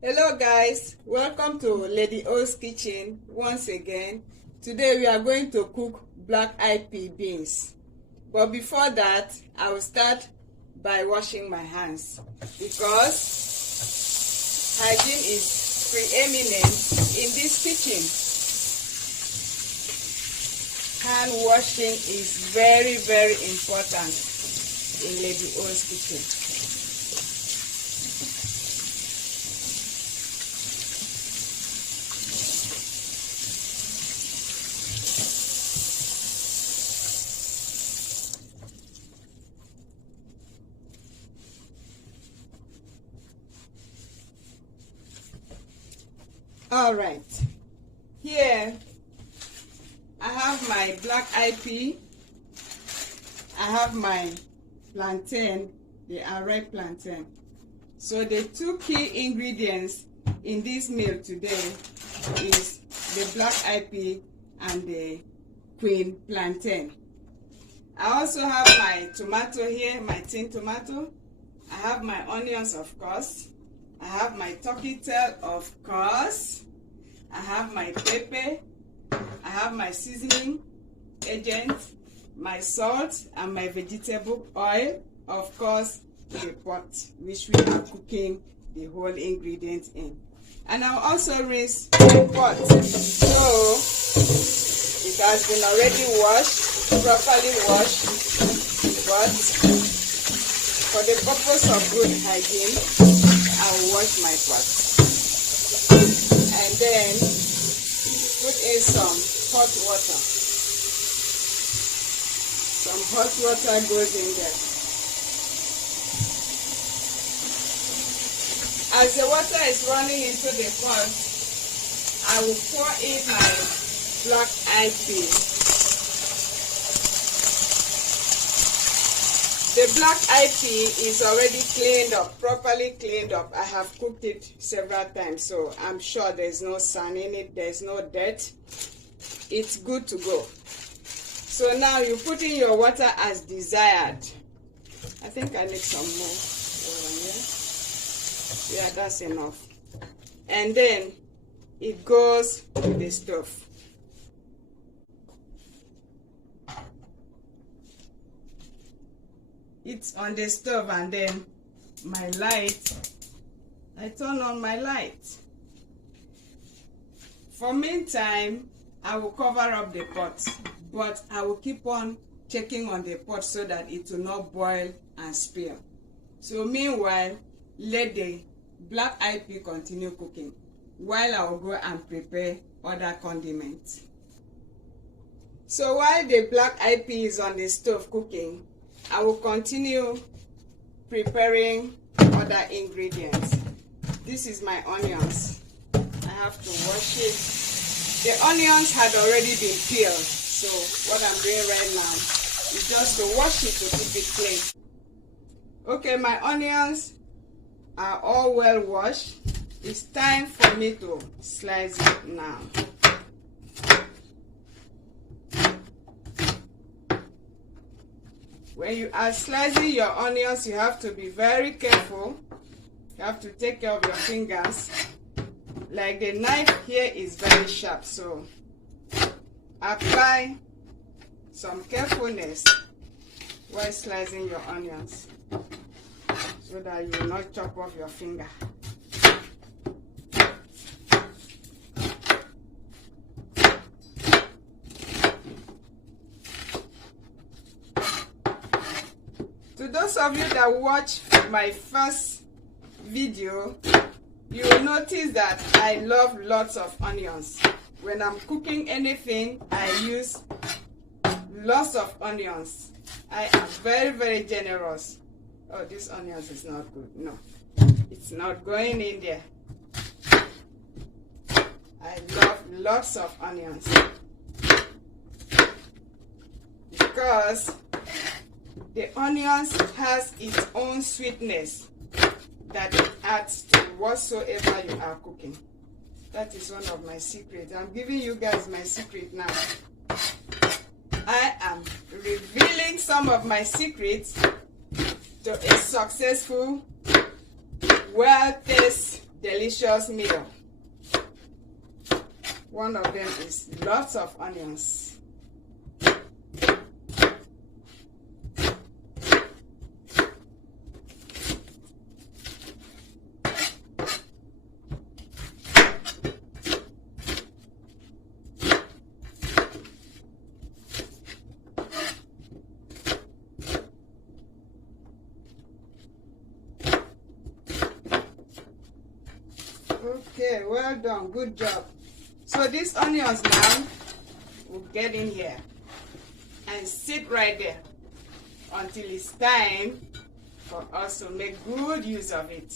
Hello guys, welcome to Lady O's kitchen once again. Today we are going to cook black eye pea beans, but before that I will start by washing my hands because hygiene is preeminent in this kitchen. Hand washing is very important in Lady O's kitchen. All right, here I have my black eye pea, I have my plantain, they are ripe plantain. So the two key ingredients in this meal today is the black eye pea and the queen plantain. I also have my tomato here, my tin tomato. I have my onions, of course. I have my turkey tail, of course. I have my pepper. I have my seasoning agent, my salt, and my vegetable oil. Of course, the pot which we are cooking the whole ingredients in. And I'll also rinse the pot. So it has been already washed, properly washed, but for the purpose of good hygiene, I'll wash my pot. And then put in some hot water. Some hot water goes in there. As the water is running into the pot, I will pour in my black eye pea. The black eye pea is already cleaned up, properly cleaned up. I have cooked it several times, so I'm sure there's no sand in it, there's no dirt. It's good to go. So now you put in your water as desired. I think I need some more water here. Yeah, that's enough. And then it goes to the stove. It's on the stove, and then my light, I turn on my light. For meantime, I will cover up the pot, but I will keep on checking on the pot so that it will not boil and spill. So meanwhile, let the black eye pea continue cooking while I will go and prepare other condiments. So while the black eye pea is on the stove cooking, I will continue preparing other ingredients. This is my onions. I have to wash it. The onions had already been peeled, so what I'm doing right now is just to wash it to keep it clean. Okay, my onions are all well washed. It's time for me to slice it now. When you are slicing your onions, you have to be very careful. You have to take care of your fingers. Like the knife here is very sharp, so apply some carefulness while slicing your onions so that you will not chop off your finger. To those of you that watch my first video, you will notice that I love lots of onions. When I'm cooking anything, I use lots of onions. I am very generous. Oh, this onions is not good. No, it's not going in there. I love lots of onions because the onions has its own sweetness that it adds to whatsoever you are cooking. That is one of my secrets. I'm giving you guys my secret now. I am revealing some of my secrets to a successful, well-tasted, delicious meal. One of them is lots of onions. Okay, well done, good job. So these onions now will get in here and sit right there until it's time for us to make good use of it.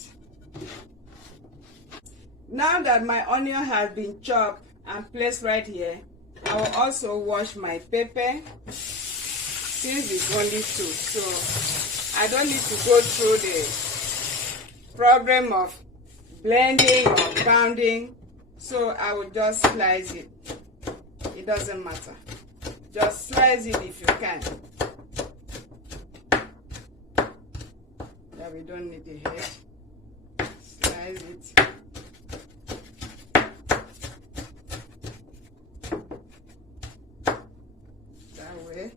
Now that my onion has been chopped and placed right here, I will also wash my pepper since it's only 2. So I don't need to go through the problem of blending or pounding, so I will just slice it. It doesn't matter. Just slice it if you can. That we don't need the head. Slice it. That way.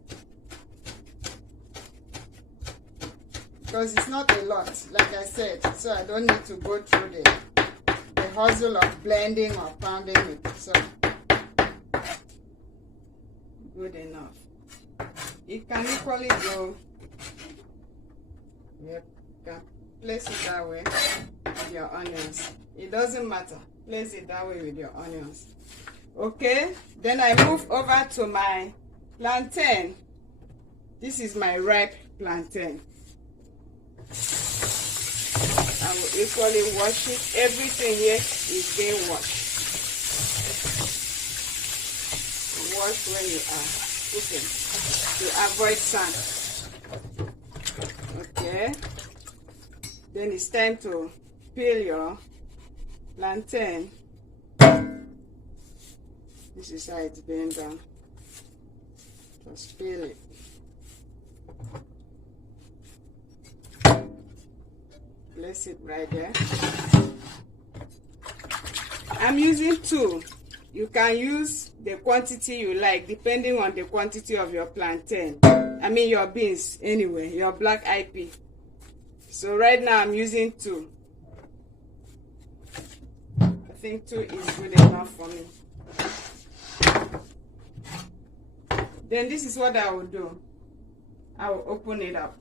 Because it's not a lot, like I said, so I don't need to go through the hustle of blending or pounding it. So good enough. It can equally go. You can place it that way with your onions. It doesn't matter. Place it that way with your onions. Okay, then I move over to my plantain. This is my ripe plantain. I will equally wash it. Everything here is being washed. Wash when you are cooking to avoid sand. Okay. Then it's time to peel your plantain. This is how it's being done. Just peel it. Place it right there. I'm using 2. You can use the quantity you like depending on the quantity of your plantain. I mean your beans anyway, your black eye pea. So right now I'm using 2. I think 2 is good enough for me. Then this is what I will do. I will open it up.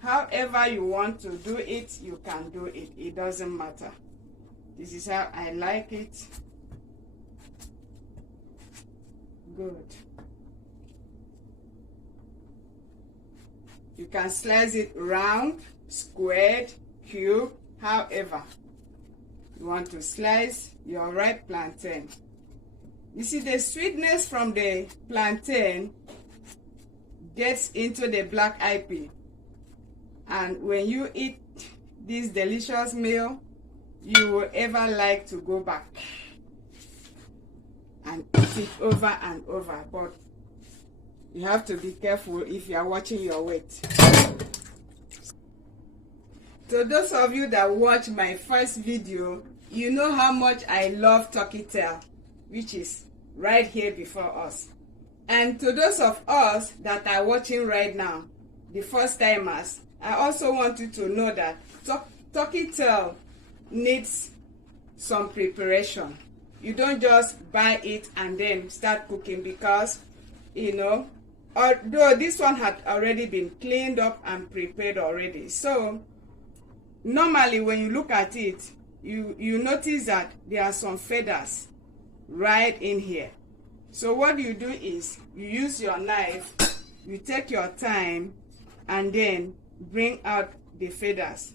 However you want to do it, you can do it. It doesn't matter. This is how I like it. Good. You can slice it round, squared, cube, however you want to slice your ripe plantain. You see, the sweetness from the plantain gets into the black eye pea. And when you eat this delicious meal, you will ever like to go back and eat it over and over. But you have to be careful if you are watching your weight. So those of you that watch my first video, you know how much I love turkey tail, which is right here before us. And to those of us that are watching right now, the first timers, I also want you to know that turkey tail needs some preparation. You don't just buy it and then start cooking because, you know, although this one had already been cleaned up and prepared already. So normally when you look at it, you notice that there are some feathers right in here. So what you do is you use your knife, you take your time and then bring out the feathers.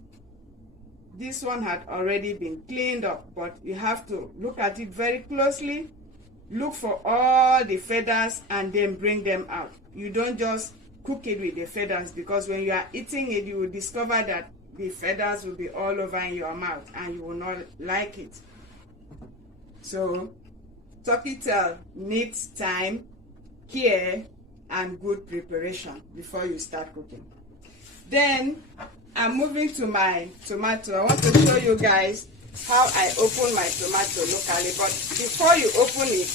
This one had already been cleaned up, but you have to look at it very closely, look for all the feathers and then bring them out. You don't just cook it with the feathers, because when you are eating it, you will discover that the feathers will be all over in your mouth and you will not like it. So turkey tail needs time, care, and good preparation before you start cooking. Then I'm moving to my tomato. I want to show you guys how I open my tomato locally. But before you open it,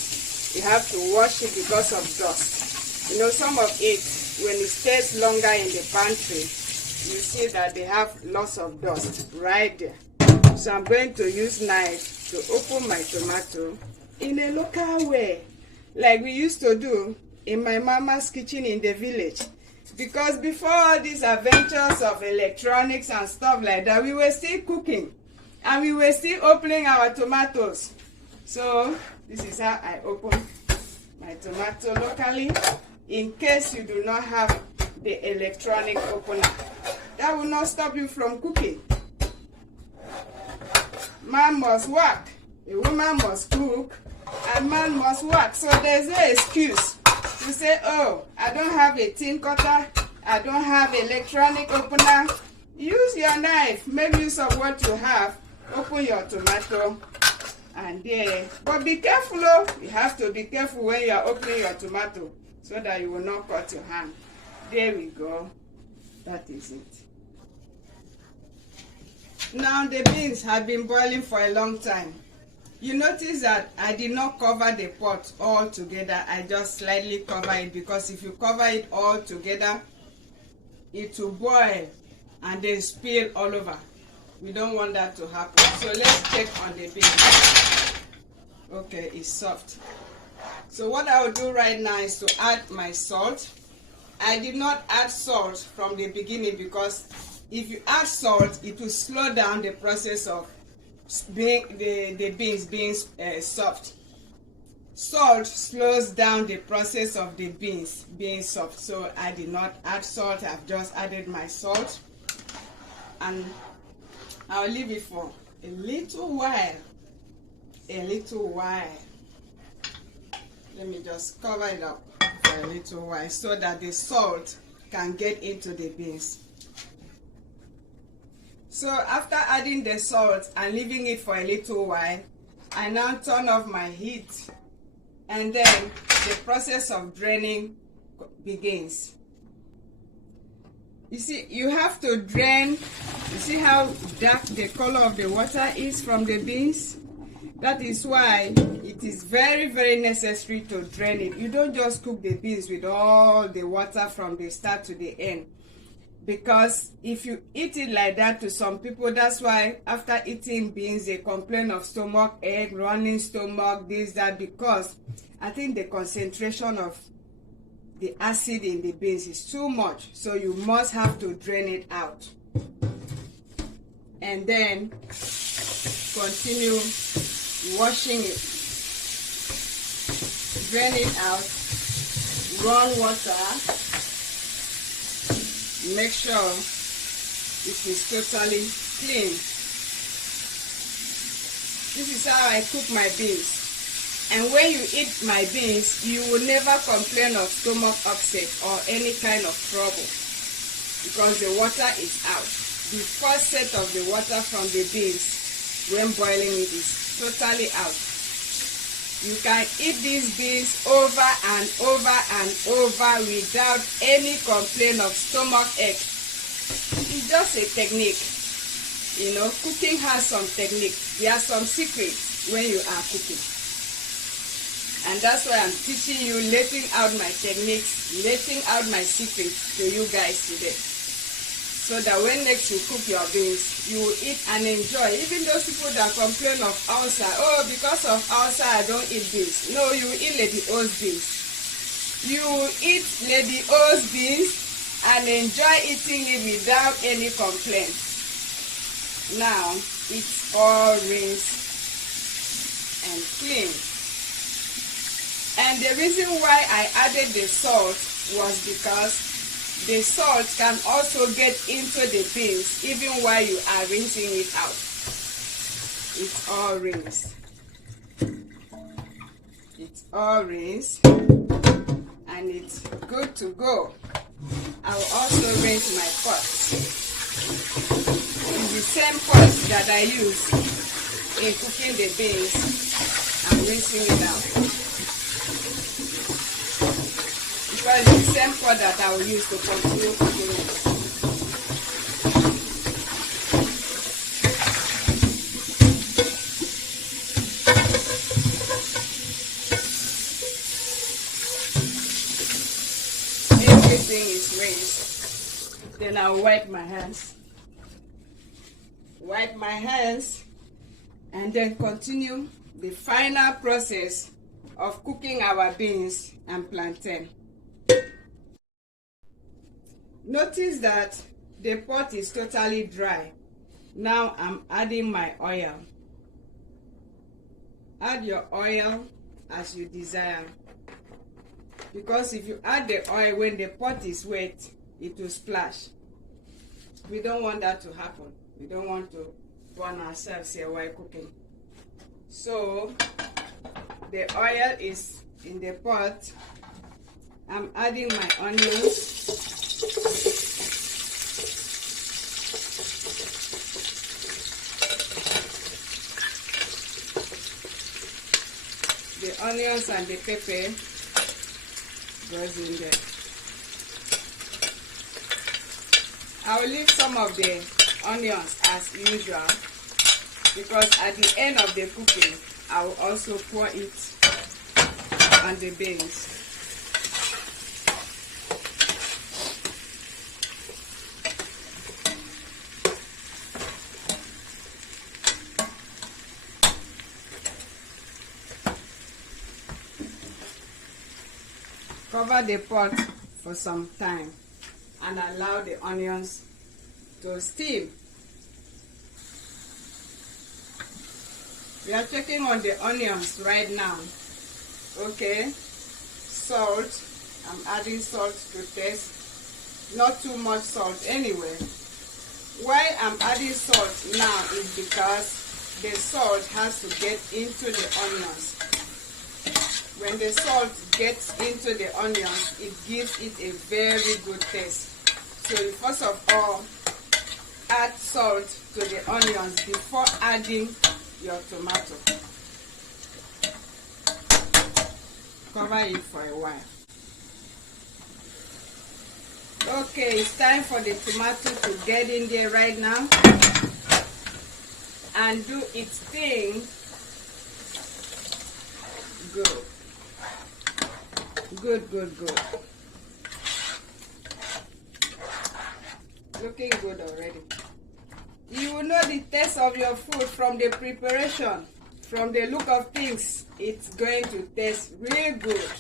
you have to wash it because of dust. You know, some of it, when it stays longer in the pantry, you see that they have lots of dust right there. So I'm going to use knife to open my tomato in a local way, like we used to do in my mama's kitchen in the village. Because before all these adventures of electronics and stuff like that, we were still cooking and we were still opening our tomatoes. So this is how I open my tomato locally, in case you do not have the electronic opener. That will not stop you from cooking. Man must work, a woman must cook, and man must work. So there's no excuse to say, oh, I don't have a tin cutter, I don't have electronic opener. Use your knife, make use of what you have, open your tomato, and there. But be careful, oh, you have to be careful when you are opening your tomato so that you will not cut your hand. There we go. That is it. Now the beans have been boiling for a long time. You notice that I did not cover the pot all together. I just slightly cover it, because if you cover it all together, it will boil and then spill all over. We don't want that to happen. So let's check on the beans. Okay, it's soft. So what I will do right now is to add my salt. I did not add salt from the beginning, because if you add salt, it will slow down the process of the beans being soft. Salt slows down the process of the beans being soft. So I did not add salt. I've just added my salt, and I'll leave it for a little while. Let me just cover it up for a little while so that the salt can get into the beans. So after adding the salt and leaving it for a little while, I now turn off my heat, and then the process of draining begins. You see, you have to drain. You see how dark the color of the water is from the beans? That is why it is very, very necessary to drain it. You don't just cook the beans with all the water from the start to the end. Because if you eat it like that, to some people, that's why after eating beans, they complain of stomach ache, running stomach, this, that, because I think the concentration of the acid in the beans is too much. So you must have to drain it out. And then continue washing it. Drain it out. Run water. Make sure it is totally clean. This is how I cook my beans. And when you eat my beans, you will never complain of stomach upset or any kind of trouble, because the water is out. The first set of the water from the beans, when boiling it, is totally out. You can eat these beans over and over and over without any complaint of stomach ache. It's just a technique. You know, cooking has some technique. There are some secrets when you are cooking. And that's why I'm teaching you, letting out my techniques, letting out my secrets to you guys today. So that when next you cook your beans, you will eat and enjoy. Even those people that complain of ulcer, oh, because of ulcer I don't eat beans. No, you will eat Lady O's beans. You will eat Lady O's beans and enjoy eating it without any complaint. Now, it's all rinsed and clean. And the reason why I added the salt was because the salt can also get into the beans even while you are rinsing it out. It's all rinsed. It's all rinsed and it's good to go. I will also rinse my pot. It's the same pot that I use in cooking the beans. I'm rinsing it out. Because it's the same pot that I will use to continue cooking it. everything is rinsed, then I'll wipe my hands. Wipe my hands and then continue the final process of cooking our beans and plantain. Notice that the pot is totally dry. Now I'm adding my oil. Add your oil as you desire, because if you add the oil when the pot is wet, it will splash. We don't want that to happen. We don't want to burn ourselves here while cooking. So the oil is in the pot. I'm adding my onions. The onions and the pepper goes in there. I will leave some of the onions as usual, because at the end of the cooking I will also pour it on the beans. Cover the pot for some time and allow the onions to steam. We are checking on the onions right now. Okay, salt. I'm adding salt to taste. Not too much salt anyway. Why I'm adding salt now is because the salt has to get into the onions. When the salt gets into the onions, it gives it a very good taste. So you first of all add salt to the onions before adding your tomato. Cover it for a while. Okay, it's time for the tomato to get in there right now and do its thing. Good. Good, good, good. Looking good already. You will know the taste of your food from the preparation. From the look of things, it's going to taste real good.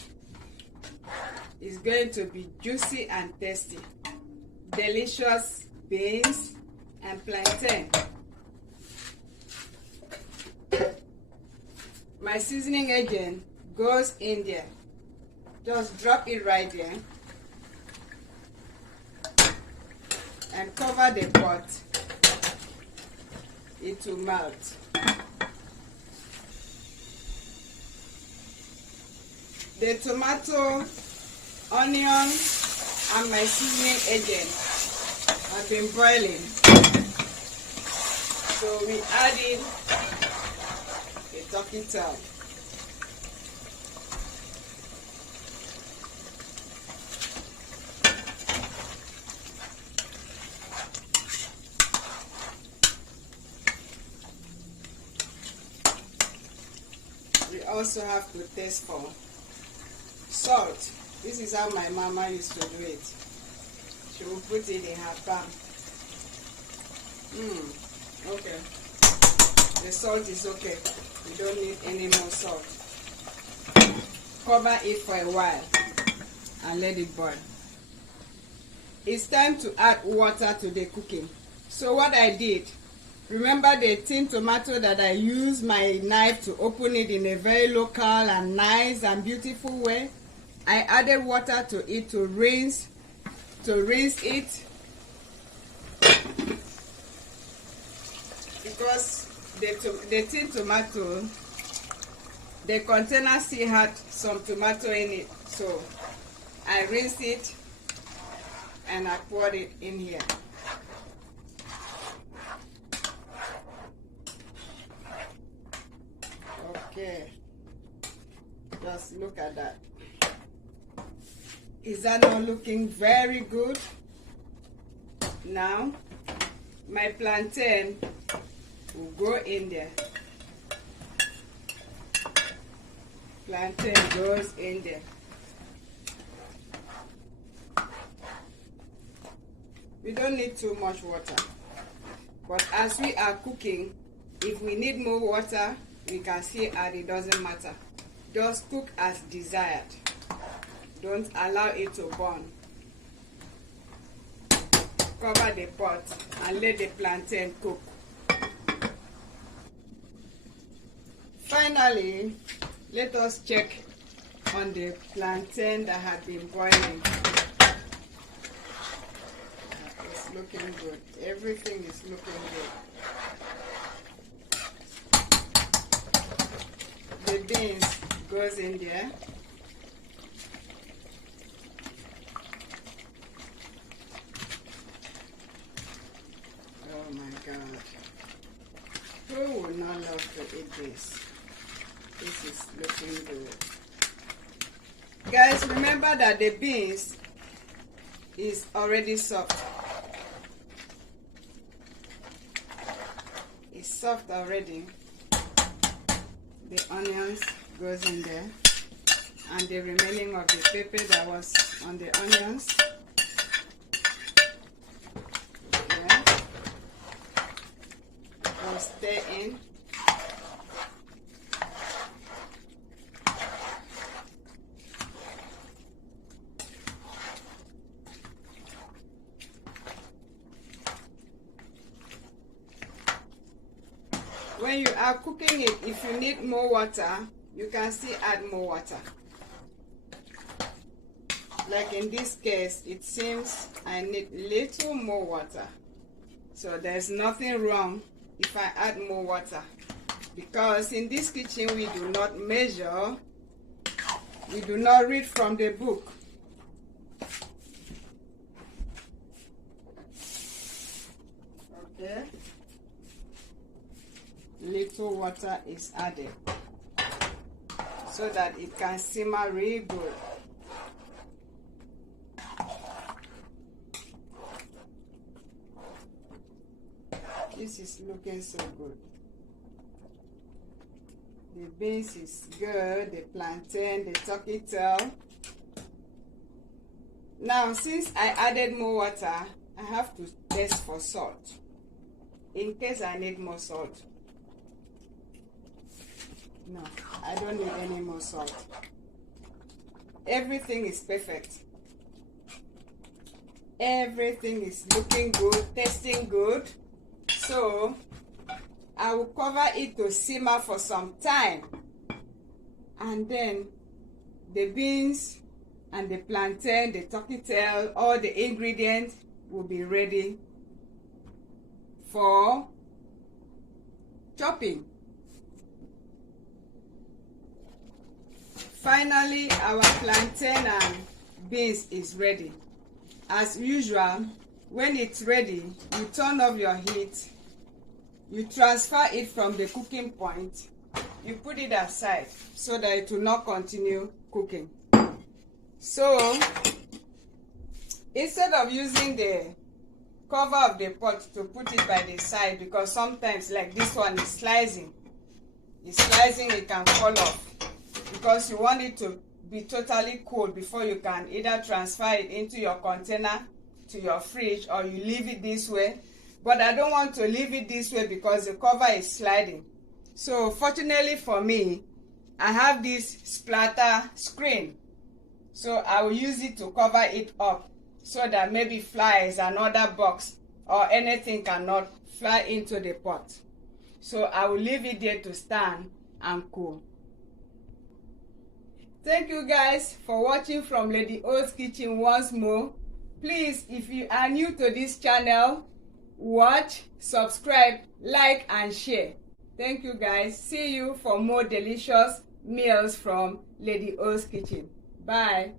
It's going to be juicy and tasty. Delicious beans and plantain. My seasoning agent goes in there. Just drop it right there and cover the pot. It will melt. The tomato, onion, and my seasoning agent have been boiling. So we add in the turkey tail. We also have to taste for salt. This is how my mama used to do it. She will put it in her pan. Okay. The salt is okay. We don't need any more salt. Cover it for a while and let it boil. It's time to add water to the cooking. So what I did, remember the tin tomato that I used my knife to open it in a very local and nice and beautiful way? I added water to it to rinse it, because the tin tomato, the container still had some tomato in it, so I rinsed it and I poured it in here. Okay, just look at that. Is that not looking very good? Now my plantain will go in there. Plantain goes in there. We don't need too much water. But as we are cooking, if we need more water, we can see add, it doesn't matter. Just cook as desired. Don't allow it to burn. Cover the pot and let the plantain cook. Finally, let us check on the plantain that had been boiling. It's looking good. Everything is looking good. The beans goes in there. Oh my God. Who would not love to eat this? This is looking good. Guys, remember that the beans is already soft. It's soft already. The onions goes in there. And the remaining of the pepper that was on the onions. We'll stir in. When you are cooking it, if you need more water, you can still add more water. Like in this case, it seems I need little more water. So there's nothing wrong if I add more water, because in this kitchen we do not measure, we do not read from the book. Okay, little water is added so that it can simmer really good. This is looking so good. The beans is good, the plantain, the turkey tail. Now, since I added more water, I have to test for salt, in case I need more salt. No, I don't need any more salt. Everything is perfect. Everything is looking good, tasting good. So I will cover it to simmer for some time, and then the beans and the plantain, the turkey tail, all the ingredients will be ready for chopping. Finally, our plantain and beans is ready. As usual, when it's ready, you turn off your heat, you transfer it from the cooking point, you put it aside so that it will not continue cooking. So, instead of using the cover of the pot to put it by the side, because sometimes like this one is slicing, it can fall off, because you want it to be totally cold before you can either transfer it into your container to your fridge, or you leave it this way. But I don't want to leave it this way because the cover is sliding. So fortunately for me, I have this splatter screen, so I will use it to cover it up so that maybe flies and other bugs or anything cannot fly into the pot. So I will leave it there to stand and cool. Thank you guys for watching from Lady O's Kitchen once more. Please, if you are new to this channel, watch, subscribe, like and share. Thank you guys. See you for more delicious meals from Lady O's Kitchen. Bye.